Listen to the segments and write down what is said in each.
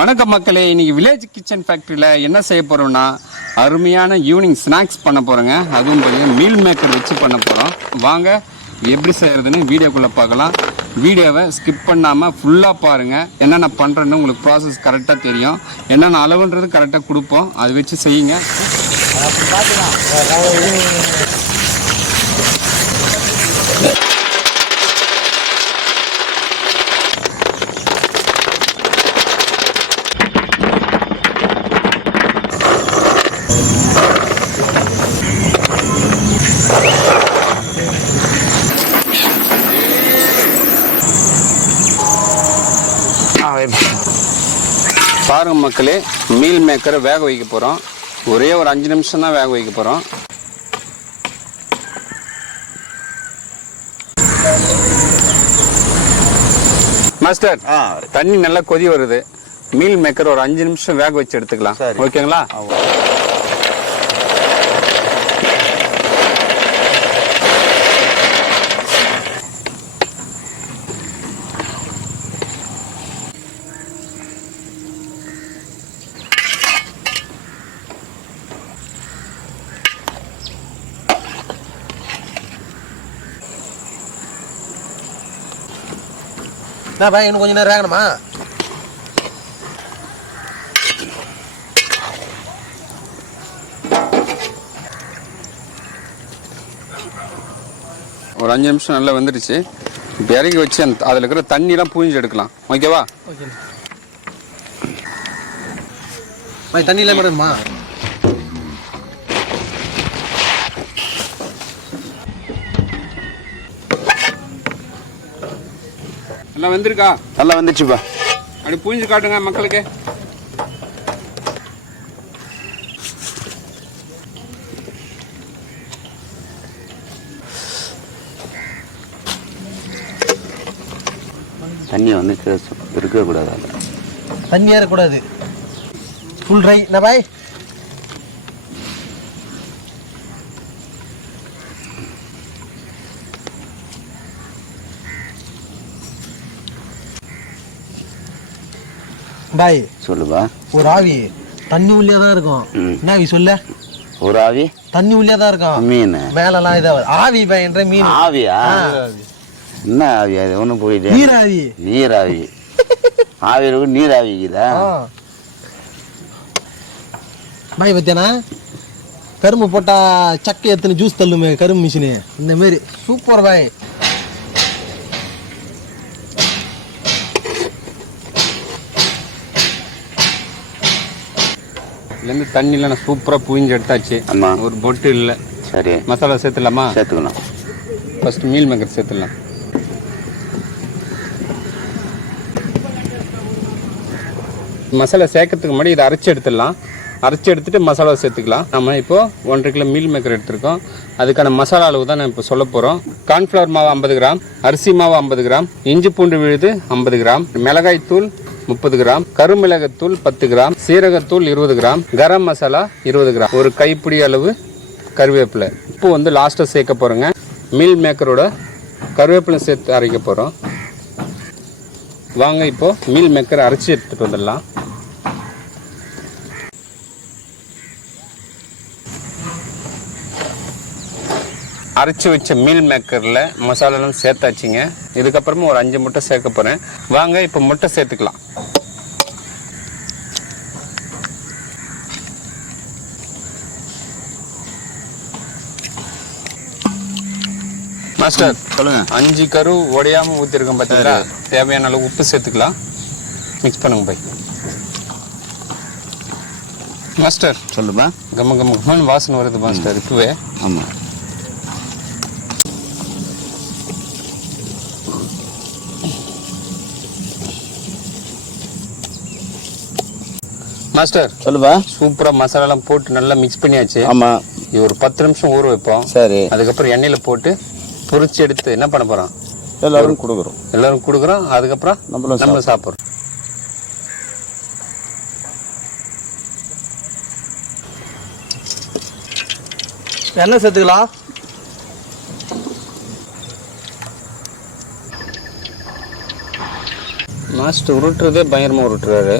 வணக்கம் மக்களே, இன்னைக்கு வில்லேஜ் கிச்சன் ஃபேக்டரியில் என்ன செய்ய போகிறோம்னா அருமையான ஈவினிங் ஸ்நாக்ஸ் பண்ண போகிறோங்க. அதுவும் பார்த்தீங்கன்னா மீல் மேக்கர் வச்சு பண்ண போகிறோம். வாங்க எப்படி செய்கிறதுன்னு வீடியோக்குள்ளே பார்க்கலாம். வீடியோவை ஸ்கிப் பண்ணாமல் ஃபுல்லாக பாருங்கள். என்னென்ன பண்ணுறேன்னு உங்களுக்கு ப்ராசஸ் கரெக்டாக தெரியும். என்னென்ன அளவுன்றது கரெக்டாக கொடுப்போம், அதை வச்சு செய்யுங்க. பாருங்க மக்களே, மீல் மேக்கரை வேக வைக்க போகிறோம். ஒரே ஒரு 5 நிமிஷம் தான் வேக வைக்க போகிறோம். மாஸ்டர், தண்ணி நல்லா கொதி வருது. மீல் மேக்கர் ஒரு 5 நிமிஷம் வேக வச்சு எடுத்துக்கலாம். ஓகேங்களா? இன்னும் கொஞ்சம் நேரம் வேகணுமா? ஒரு 5 நிமிஷம் நல்லா வந்துடுச்சு. இப்போ இறக்கி வச்சு அதில் இருக்கிற தண்ணியெல்லாம் புழிஞ்சு எடுக்கலாம். ஓகேவா? தண்ணியெல்லாம் போடணுமா? நல்லா வந்துருக்கா? நல்லா வந்துச்சுப்பா. அப்படி புழிஞ்சு காட்டுங்க மக்களுக்கு. தண்ணி வந்து இருக்கக்கூடாது, தண்ணி ஏறக்கூடாது. ஃபுல் ட்ரை என்ன பாய்? பாய் சொல்லுப்பா. ஒரு ஆவி தண்ணி உள்ளே தான் இருக்கும். என்ன ஆவி சொல்ல? ஒரு ஆவி தண்ணி உள்ளே தான் இருக்கும். மீன் மேலலாம் இதாவது ஆவி பையன்ற மீன். ஆவியா? என்ன ஆவி அது? ஒன்றும் போயிட்டு நீராவி. நீராவி ஆவி இருக்கும், நீராவிக்குதா? பாய் பத்தியானா கரும்பு போட்டா சக்கை எத்தனை ஜூஸ் தள்ளுமே கரும்பு மிஷினு, இந்த மாதிரி சூப்பர் பாய். இதுலேருந்து தண்ணியில் நான் சூப்பராக புழிஞ்சு எடுத்தாச்சு. ஆமாம், ஒரு பொட்டு இல்லை. சரி, மசாலா சேர்த்துலாமா? சேர்த்துக்கலாம். ஃபஸ்ட்டு மீல் மேக்கர் சேர்த்துடலாம். மசாலா சேர்க்கறதுக்கு முன்னாடி இதை அரைச்சி எடுத்துடலாம். அரைச்சி எடுத்துகிட்டு மசாலா சேர்த்துக்கலாம். நம்ம இப்போது 1.5 கிலோ மீல் மேக்கர் எடுத்துருக்கோம். அதுக்கான மசாலா அளவு தான் நான் இப்போ சொல்ல போகிறோம். கார்ன்ஃப்ளவர் மாவு 50 கிராம், அரிசி மாவு 50 கிராம், இஞ்சி பூண்டு விழுது 50 கிராம், மிளகாய் தூள் 30 கிராம், கருமிளகத்தூள் 10 கிராம், சீரகத்தூள் 20 கிராம், கரம் மசாலா 20 கிராம், ஒரு கைப்பிடி அளவு கருவேப்பிலை. உப்பு வந்து லாஸ்ட்டாக சேர்க்க போகிறோங்க. மீல் மேக்கரோட கருவேப்பிலை சேர்த்து அரைக்க போகிறோம். வாங்க இப்போது மீல் மேக்கர் அரைச்சி எடுத்துகிட்டு வந்துடலாம். அரைச்சி வச்ச மீல் மேக்கரில் மசாலாலாம் சேர்த்தாச்சுங்க. இதுக்கப்புறமா ஒரு 5 முட்டை சேர்க்க போகிறேன். வாங்க இப்போ முட்டை சேர்த்துக்கலாம். மாஸ்டர் சொல்லுங்க. 5 கரு உடையாமல் ஊற்றிருக்கோம் பார்த்தீங்களா? தேவையான அளவு உப்பு சேர்த்துக்கலாம். மிக்ஸ் பண்ணுங்க பை. மாஸ்டர் சொல்லுப்பா. கம்ம கம்ம கம்மன்னு வாசனை வருது மாஸ்டர் இப்போவே. ஆமாம், மாஸ்டர் சொல்லுப்பா. சூப்பரா மசாலாலாம் போட்டு நல்லா மிக்ஸ் பண்ணியாச்சு. ஆமா, இது ஒரு 10 நிமிஷம் ஊற வைப்போம். சரி, அதுக்கப்புறம் எண்ணெயில போட்டு பொரிச்சு எடுத்து என்ன பண்ண போறோம்? எல்லாரும் கொடுக்குறோம். அதுக்கப்புறம் நம்ம சாப்பிட்றோம். எண்ணெய் சேர்த்துக்கலாம். மாஸ்டர் உருட்டுறதே பயங்கரமாக உருட்டுறாரு.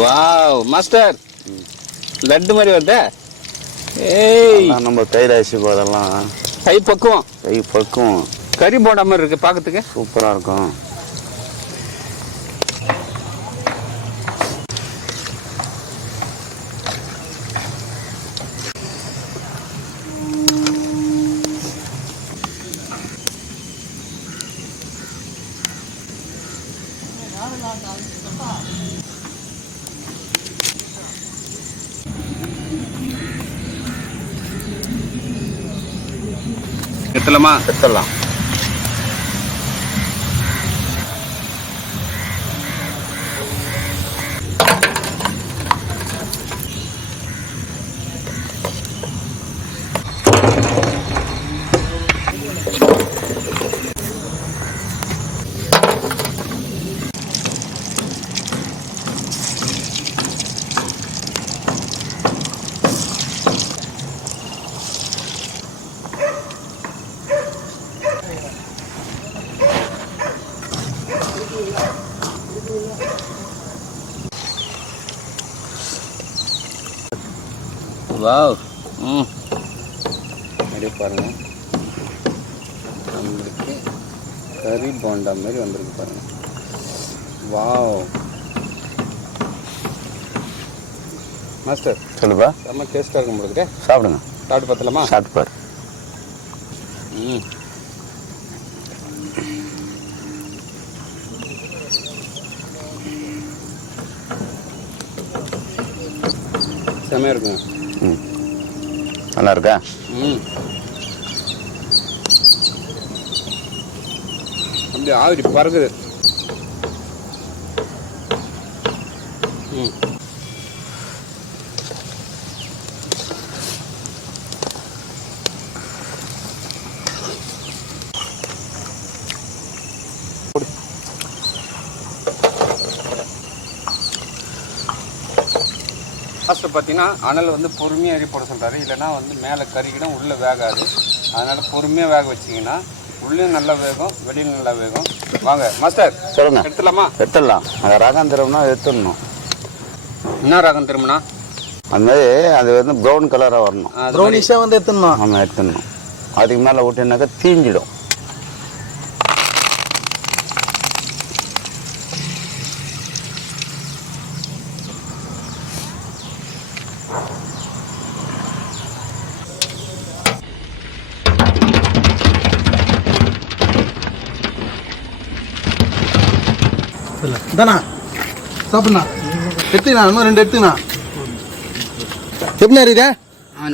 வாவ் மாஸ்டர், லட்டு மாதிரி வருதே. ஏய், நம்ம தயிர் அரிசி போதெல்லாம் கை பக்குவம். கை பக்குவம். கறி போண்டா மாதிரி இருக்கு பார்க்கறதுக்கு. சூப்பராக இருக்கும். எத்தலமா எடுத்துடலாம். வாவ். அப்படியே பாருங்க, நம்மளுக்கு கறி போண்டா மாதிரி வந்திருக்கு பாருங்க. வாவ் மாஸ்டர், சொல்லுப்பா. செம்ம டேஸ்ட்டாக இருக்கும் உங்களுக்கு. சாப்பிடுங்க. சாப்பிட்டு பார்த்தலாமா? சாப்பிட்டு பாரு. செம்மையாக இருக்குங்க. நல்லா இருக்கா? அப்படியே ஆவிரி பறக்குது. லாஸ்ட்டு பார்த்தீங்கன்னா அனல் வந்து பொறுமையாக எரி போட சொல்கிறாரு. இல்லைன்னா வந்து மேலே கறிக்கிடும், உள்ளே வேகாது. அதனால் பொறுமையாக வேக வச்சிங்கன்னா உள்ளேயும் நல்லா வேகும், வெளியும் நல்லா வேகும். வாங்க மாஸ்டர், சொல்லுங்க. எடுத்துடலாமா? எடுத்துடலாம். அந்த ரகம் திரும்பினா எடுத்துடணும். என்ன ரகம் திரும்பினா? அது மாதிரி அது வந்து ப்ரௌன் கலராக வரணும். ப்ரௌனிஷாக வந்து எடுத்துடணும். ஆமாம், எடுத்துடணும். அதுக்கு மேலே விட்டுனாக்கா தீஞ்சிடும். தானா சாப்பிட்ண்ணா, எடுத்துண்ணா, இன்னும் 2 எடுத்துண்ணா. எப்படிண்ணா இருக்குது?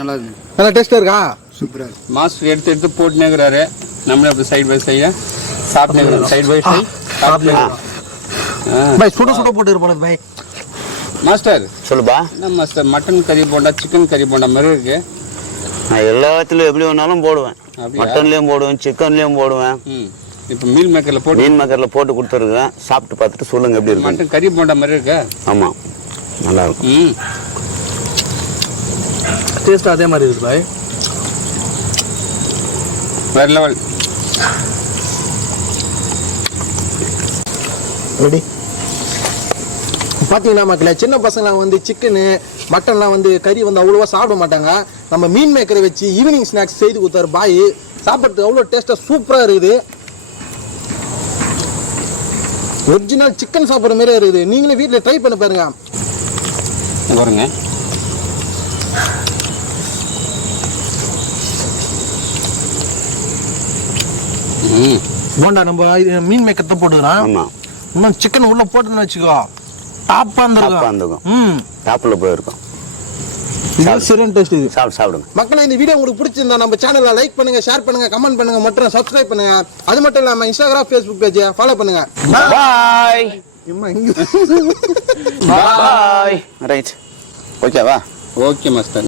நல்லா இருக்கு. நல்லா டேஸ்ட்டாக இருக்கா? சூப்பராக இருக்கு. மாஸ்டர் எடுத்து எடுத்து போட்டுனேங்கிறாரு. நம்மளே அப்படி சைடு பை சைடு சாப்பிட்டு சைடு பை சைடு சாப்பிட்டு பாய், சுட சுட போட்டு இருப்போம் பாய். மாஸ்டர் சொல்லுப்பா. என்ன மாஸ்டர், மட்டன் கறி போண்டா, சிக்கன் கறி போண்டா மாதிரி இருக்கு. நான் எல்லாத்துலேயும் எப்படி வேணாலும் போடுவேன். மட்டன்லேயும் போடுவேன், சிக்கன்லேயும் போடுவேன். இப்போ மீல் மேக்கரில் போட்டு போட்டு கொடுத்துருக்கேன். சாப்பிட்டு பார்த்துட்டு சொல்லுங்க எப்படி இருக்கு. மட்டன் கறி போண்டா மாதிரி இருக்கு. ஆமாம், நல்லா இருக்கும். டேஸ்ட் அதே மாதிரி இருக்குது பாய். வேற லெவல். ரெடி. பார்த்தீங்கன்னா மக்களே, சின்ன பசங்களாம் வந்து சிக்கனு மட்டன்லாம் வந்து கறி வந்து அவ்வளோவா சாப்பிட மாட்டாங்க. நம்ம மீன் மேக்கரை வச்சு ஈவினிங் ஸ்நாக்ஸ் செய்து கொடுத்தாரு பாய். சாப்பிட்றதுக்கு அவ்வளோ டேஸ்ட்டாக சூப்பராக இருக்குது. ஒரிஜினல் சிக்கன் சாப்பிட்ற மாதிரி இருக்குது. நீங்களே வீட்டில் ட்ரை பண்ணி பாருங்க. பாருங்க, போண்டா நம்ம மீன் மேக்கத்தை போட்டுக்கிறோம். இன்னும் சிக்கன் உள்ள போட்டுன்னு வச்சுக்கோ, டாப்பா இருந்திருக்கும். டாப்ல போயிருக்கும். சரியான டேஸ்ட் இது. சாப்பிடுங்க மக்களே. இந்த வீடியோ உங்களுக்கு பிடிச்சிருந்தா நம்ம சேனலை லைக் பண்ணுங்க, ஷேர் பண்ணுங்க, கமெண்ட் பண்ணுங்க, மற்றும் சப்ஸ்கிரைப் பண்ணுங்க. அது மட்டும் இல்லாம இன்ஸ்டாகிராம், ஃபேஸ்புக் பேஜை ஃபாலோ பண்ணுங்க. பாய். பாய். ரைட். ஓகேவா? Okay master.